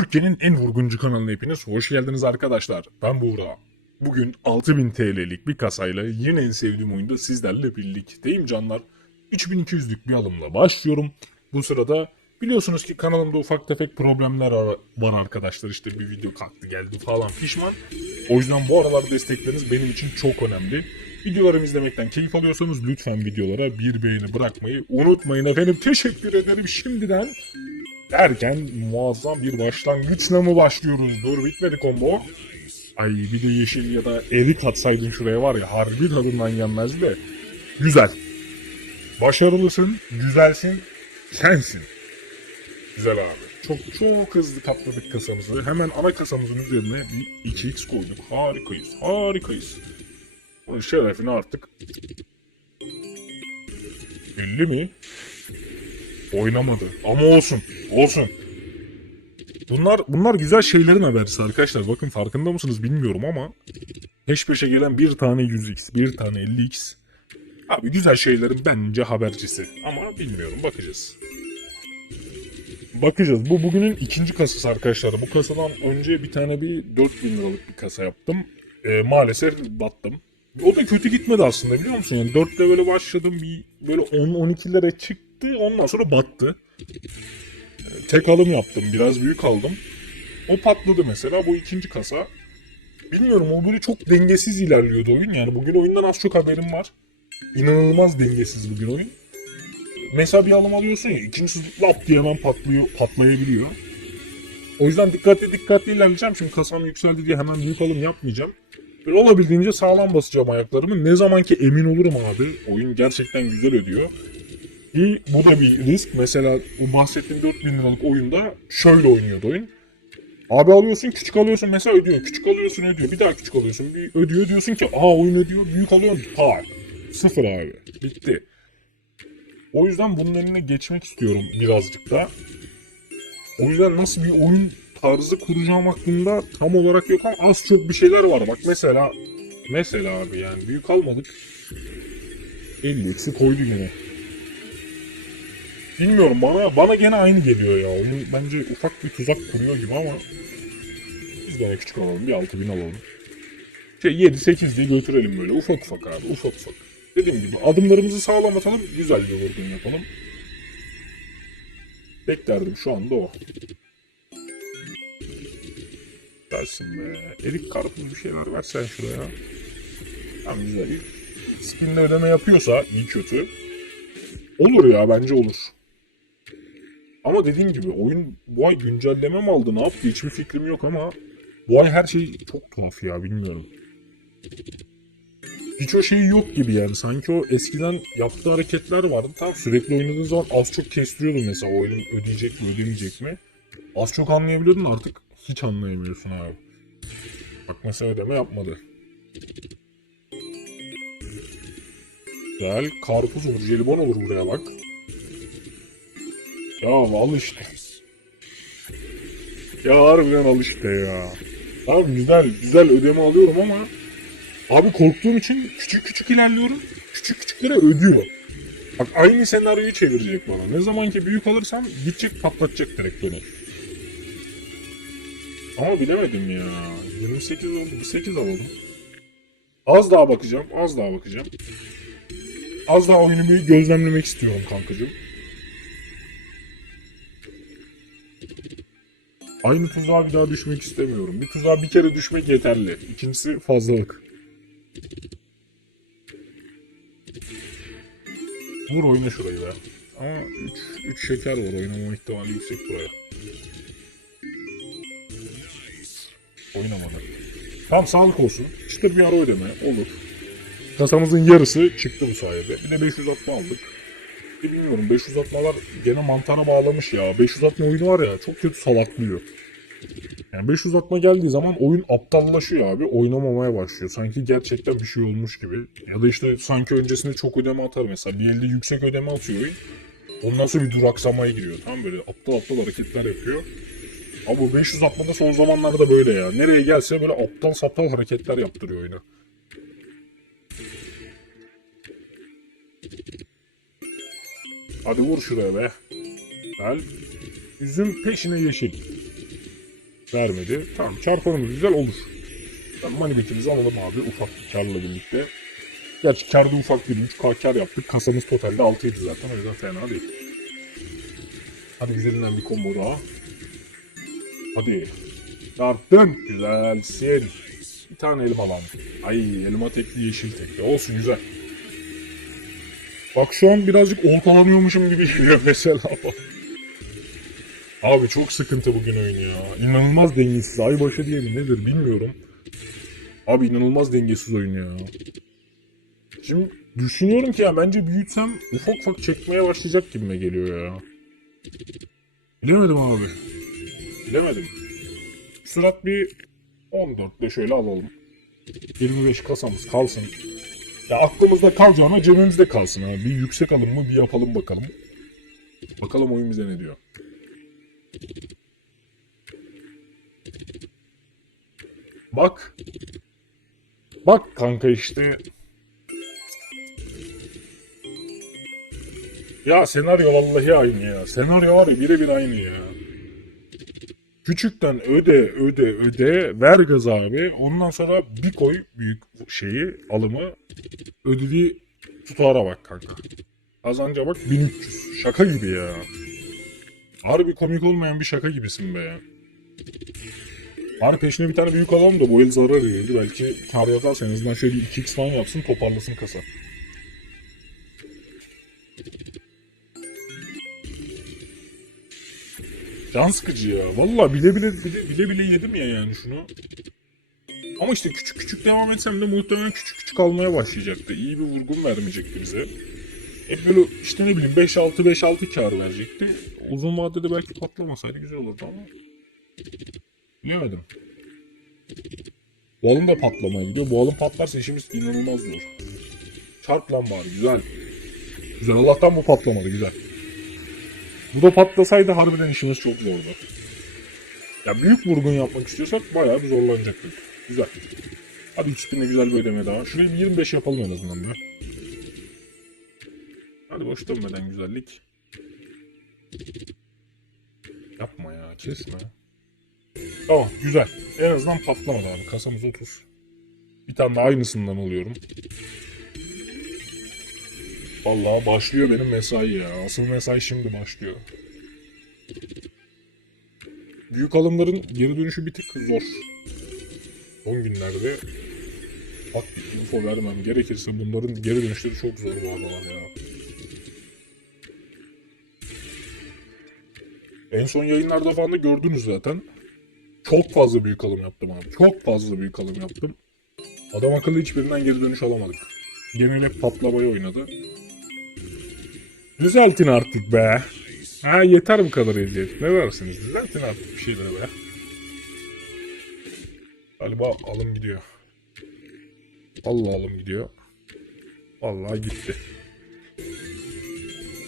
Türkiye'nin en vurguncu kanalına hepiniz hoş geldiniz arkadaşlar. Ben Buğra. Bugün 6000 TL'lik bir kasayla yine en sevdiğim oyunda sizlerle birlikteyim canlar. 3200'lük bir alımla başlıyorum. Bu sırada biliyorsunuz ki kanalımda ufak tefek problemler var arkadaşlar. İşte bir video kalktı geldi falan pişman. O yüzden bu aralar destekleriniz benim için çok önemli. Videolarımı izlemekten keyif alıyorsanız lütfen videolara bir beğeni bırakmayı unutmayın efendim. Teşekkür ederim şimdiden. Derken muazzam bir başlangıçla mı başlıyoruz? Dur bitmedi combo. Ay bir de yeşil ya da erik atsaydın şuraya var ya harbi tadından yenmez de. Güzel. Başarılısın, güzelsin, sensin. Güzel abi. Çok çok hızlı katladık kasamızı. Hemen ana kasamızın üzerine bir 2x koyduk. Harikayız, harikayız. Bunun şerefini artık 50 mi? Oynamadı. Ama olsun. Olsun. Bunlar bunlar güzel şeylerin habercisi arkadaşlar. Bakın farkında mısınız bilmiyorum ama peş peşe gelen bir tane 100x, bir tane 50x. Abi güzel şeylerin bence habercisi. Ama bilmiyorum bakacağız. Bakacağız. Bu bugünün ikinci kasası arkadaşlar. Bu kasadan önce bir tane bir 4000 liralık bir kasa yaptım. Ee, maalesef battım. O da kötü gitmedi aslında biliyor musun? Yani 4 levele başladım bir böyle 10-12'lere çıktı ondan sonra battı. Tek alım yaptım biraz büyük aldım. O patladı mesela bu ikinci kasa. Bilmiyorum o böyle çok dengesiz ilerliyordu oyun yani bugün oyundan az çok haberim var. İnanılmaz dengesiz bugün oyun. Mesela bir alım alıyorsun ya ikincisi lap diye hemen patlıyor, patlayabiliyor. O yüzden dikkatli dikkatli ilerleyeceğim. Şimdi kasam yükseldi diye hemen büyük alım yapmayacağım. Böyle olabildiğince sağlam basacağım ayaklarımı. Ne zaman ki emin olurum abi. Oyun gerçekten güzel ödüyor. Ki bu da bir risk. Mesela bu bahsettiğim 4000 liralık oyunda şöyle oynuyordu oyun. Abi alıyorsun küçük alıyorsun mesela ödüyor. Küçük alıyorsun ödüyor. Bir daha küçük alıyorsun. Bir ödüyor diyorsun ki aa oyun ödüyor. Büyük alıyorsun. Tak. Sıfır abi. Bitti. O yüzden bunun önüne geçmek istiyorum birazcık da. O yüzden nasıl bir oyun tarzı kuracağım hakkında tam olarak yok ama az çok bir şeyler var. Bak mesela mesela abi yani büyük almadık. 50 eksi koydu gene. Bilmiyorum bana bana gene aynı geliyor ya. Oyun bence ufak bir tuzak kuruyor gibi ama biz gene küçük alalım. Bir 6000 alalım. Şey 7-8 diye götürelim böyle ufak ufak abi ufak ufak. Dediğim gibi adımlarımızı sağlam atalım. Güzel bir vurgun yapalım. Beklerdim şu anda o. Dersin be. Erik karpuz bir şeyler versen şuraya. Tam güzel. Spinle ödeme yapıyorsa iyi kötü. Olur ya bence olur. Ama dediğim gibi oyun bu ay güncelleme mi aldı ne yaptı hiçbir fikrim yok ama bu ay her şey çok tuhaf ya bilmiyorum. Hiç o şey yok gibi yani sanki o eskiden yaptığı hareketler vardı tam sürekli oynadığın zaman az çok kestiriyordun mesela o oyun ödeyecek mi ödemeyecek mi az çok anlayabiliyordun artık hiç anlayamıyorsun abi. Bak mesela ödeme yapmadı. Güzel. Karpuz olur, jelibon olur buraya bak. Ya al işte. Ya harbiden al işte ya. Abi güzel, güzel ödeme alıyorum ama abi korktuğum için küçük küçük ilerliyorum. Küçük küçüklere ödüyor. Bak aynı senaryoyu çevirecek bana. Ne zaman ki büyük alırsam gidecek patlatacak direkt beni. Ama bilemedim ya. 28 oldu. Bir 8 alalım. Az daha bakacağım. Az daha bakacağım. Az daha oyunu bir gözlemlemek istiyorum kankacığım. Aynı tuzağa bir daha düşmek istemiyorum. Bir tuzağa bir kere düşmek yeterli. İkincisi fazlalık. Vur oyna şurayı be. Ama 3 şeker var oynama ihtimali yüksek buraya. Oynamadı. Tam sağlık olsun. Çıtır bir ara ödeme olur. Kasamızın yarısı çıktı bu sayede. Bir de 560 aldık. Bilmiyorum 560'lar gene mantara bağlamış ya. 560 oyunu var ya çok kötü salaklıyor. Yani 560 geldiği zaman oyun aptallaşıyor abi. Oynamamaya başlıyor. Sanki gerçekten bir şey olmuş gibi. Ya da işte sanki öncesinde çok ödeme atar mesela. Bir elde yüksek ödeme atıyor oyun. Ondan sonra bir duraksamaya giriyor. Tam böyle aptal aptal hareketler yapıyor. Ama bu 560'da son zamanlarda böyle ya. Nereye gelse böyle aptal saptal hareketler yaptırıyor oyunu. Hadi vur şuraya be. Gel. Üzüm peşine yeşil. Vermedi. Tamam çarpanımız güzel olur. Tamam manibetimizi alalım abi ufak bir karla birlikte. Gerçi karda ufak bir 3K kar yaptık. Kasamız totalde 6 idi zaten o yüzden fena değil. Hadi üzerinden bir combo daha. Hadi. Çarptın. Güzelsin. Bir tane elma lan. Ay elma tekli yeşil tekli. Olsun güzel. Bak şu an birazcık ortalanıyormuşum gibi geliyor mesela. Abi çok sıkıntı bugün oyun ya. İnanılmaz dengesiz. Aybaşı diye mi nedir bilmiyorum. Abi inanılmaz dengesiz oyun ya. Şimdi düşünüyorum ki ya bence büyütsem ufak ufak çekmeye başlayacak gibime geliyor ya. Bilemedim abi. Bilemedim. Sürat bir 14'te şöyle alalım. 25 kasamız kalsın. Ya aklımızda kalacağına cebimizde kalsın abi. Bir yüksek alım mı bir yapalım bakalım. Bakalım oyun bize ne diyor. Bak. Bak kanka işte. Ya senaryo vallahi aynı ya. Senaryo var ya birebir aynı ya. Küçükten öde öde öde ver gaz abi. Ondan sonra bir koy büyük şeyi alımı ödediği tutara bak kanka. Kazanca bak 1300. Şaka gibi ya. Harbi komik olmayan bir şaka gibisin be. Harbi peşine bir tane büyük alalım da bu el zarar yiyordu. Belki kar yaparsa en azından şöyle bir 2x falan yapsın toparlasın kasa. Can sıkıcı ya. Valla bile bile, bile bile bile yedim ya yani şunu. Ama işte küçük küçük devam etsem de muhtemelen küçük küçük almaya başlayacaktı. İyi bir vurgun vermeyecekti bize. Hep böyle işte ne bileyim 5-6 5-6 kar verecekti. Uzun vadede belki patlamasaydı güzel olurdu ama. Bilemedim. Bu alım da patlamaya gidiyor. Bu alım patlarsa işimiz inanılmaz zor. Çarp lan bari güzel. Güzel Allah'tan bu patlamadı güzel. Bu da patlasaydı harbiden işimiz çok zordu. Ya büyük vurgun yapmak istiyorsak bayağı zorlanacaktık. Güzel. Hadi üstüne güzel bir ödeme daha. Şuraya bir 25 yapalım en azından be. Boş dönmeden güzellik. Yapma ya kesme. Tamam güzel. En azından patlamadı abi. Kasamız 30. Bir tane daha aynısından alıyorum. Vallahi başlıyor benim mesai ya. Asıl mesai şimdi başlıyor. Büyük alımların geri dönüşü bir tık zor. Son günlerde bak info vermem gerekirse bunların geri dönüşleri çok zor bu aralar ya. En son yayınlarda falan da gördünüz zaten. Çok fazla büyük alım yaptım abi. Çok fazla büyük alım yaptım. Adam akıllı hiçbirinden geri dönüş alamadık. Genel hep patlamayı oynadı. Düzeltin artık be. Ha yeter bu kadar eziyet. Ne dersiniz? Düzeltin artık bir şeyleri be. Galiba alım gidiyor. Allah alım gidiyor. Vallahi gitti.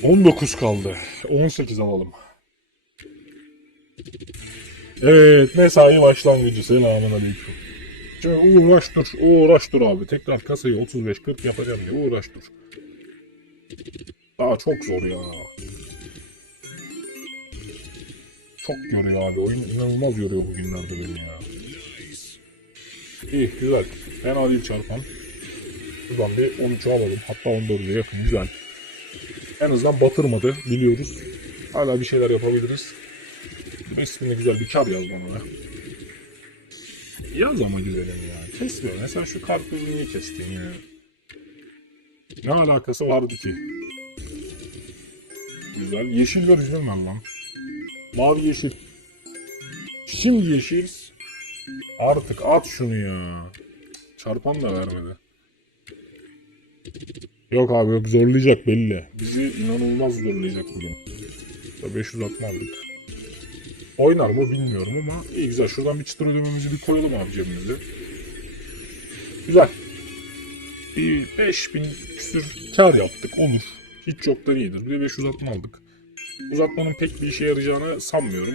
19 kaldı. 18 alalım. Evet mesai başlangıcı selamun aleyküm. Şimdi uğraş dur uğraş dur abi tekrar kasayı 35-40 yapacağım diye uğraş dur. Daha çok zor ya. Çok yoruyor abi oyun inanılmaz yoruyor bugünlerde beni ya. İyi güzel fena değil çarpan. Buradan bir 13'ü alalım hatta 14'e yakın güzel. En azından batırmadı biliyoruz. Hala bir şeyler yapabiliriz. İsmine güzel bir kar yaz bana be. Yaz ama güzelim ya. Kesmiyor. Mesela şu karpuzu niye kestin ya? Ne alakası vardı ki? Güzel. Yeşil ver üzülme lan. Mavi yeşil. Şimdi yeşil. Artık at şunu ya. Çarpan da vermedi. Yok abi yok zorlayacak belli. Bizi inanılmaz zorlayacak bugün. 500 atma aldık. Oynar mı bilmiyorum ama iyi güzel. Şuradan bir çıtır ödememizi bir koyalım abi cebimize. Güzel. Bir 5000 küsür kar yaptık. Olur. Hiç yoktan iyidir. Bir de 500 atma aldık. Uzatmanın pek bir işe yarayacağını sanmıyorum.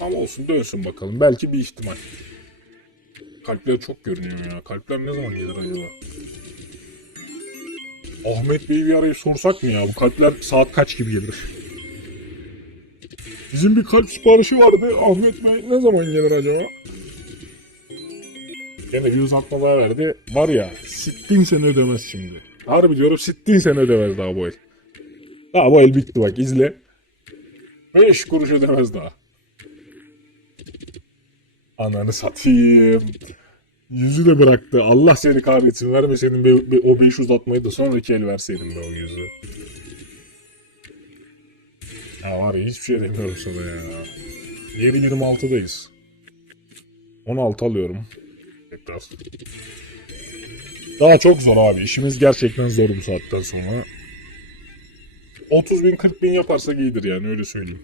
Ama olsun dönsün bakalım. Belki bir ihtimal. Kalpler çok görünüyor ya. Kalpler ne zaman gelir acaba? Ahmet Bey'i bir arayıp sorsak mı ya? Bu kalpler saat kaç gibi gelir? Bizim bir kalp siparişi vardı. Ahmet Bey ne zaman gelir acaba? Gene bir uzatma verdi. Var ya sittin sene ödemez şimdi. Harbi diyorum sittin sene ödemez daha bu el. Daha bu el bitti bak izle. 5 kuruş ödemez daha. Ananı satayım. Yüzü de bıraktı. Allah seni kahretsin. Vermeseydin be, be, o 5 uzatmayı da sonraki el verseydin be o yüzü. Ya var ya hiçbir şey demiyorum sana ya. Yeri 26'dayız. 16 alıyorum. Tekrar. Daha çok zor abi. İşimiz gerçekten zor bu saatten sonra. 30 bin 40 bin yaparsak iyidir yani öyle söyleyeyim.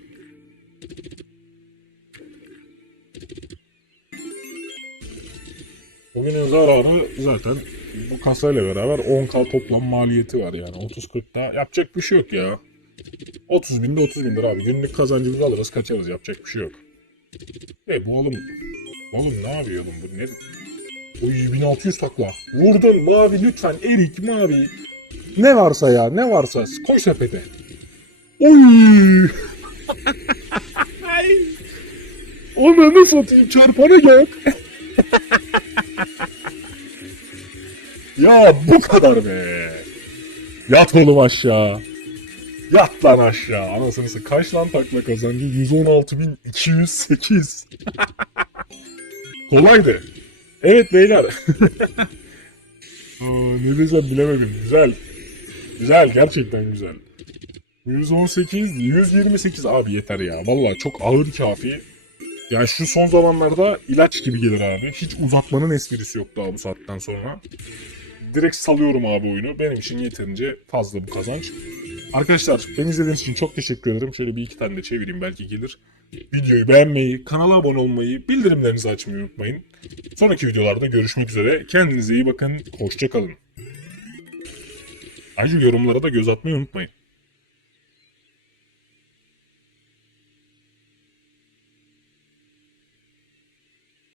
Bugünün zararı zaten bu kasayla beraber 10k toplam maliyeti var yani 30-40'da yapacak bir şey yok ya. 30 bin de 30 bindir abi. Günlük kazancımızı alırız kaçarız yapacak bir şey yok. E bu oğlum oğlum ne yapıyor oğlum bu ne? Oy 1600 takla. Vurdun mavi lütfen erik mavi. Ne varsa ya ne varsa koy sepete. Oy. Ananı satayım çarpanı yok. ya bu kadar be. Yat oğlum aşağı. Yat lan aşağı. Anasını satayım. Kaç lan takla kazancı? 116.208. Kolaydı. Evet beyler. Aa, ne desem bilemedim. Güzel. Güzel. Gerçekten güzel. 118, 128 abi yeter ya. Vallahi çok ağır kafi. Yani şu son zamanlarda ilaç gibi gelir abi. Hiç uzatmanın esprisi yok daha bu saatten sonra. Direkt salıyorum abi oyunu. Benim için yeterince fazla bu kazanç. Arkadaşlar beni izlediğiniz için çok teşekkür ederim. Şöyle bir iki tane de çevireyim belki gelir. Videoyu beğenmeyi, kanala abone olmayı, bildirimlerinizi açmayı unutmayın. Sonraki videolarda görüşmek üzere. Kendinize iyi bakın. Hoşçakalın. Ayrıca yorumlara da göz atmayı unutmayın.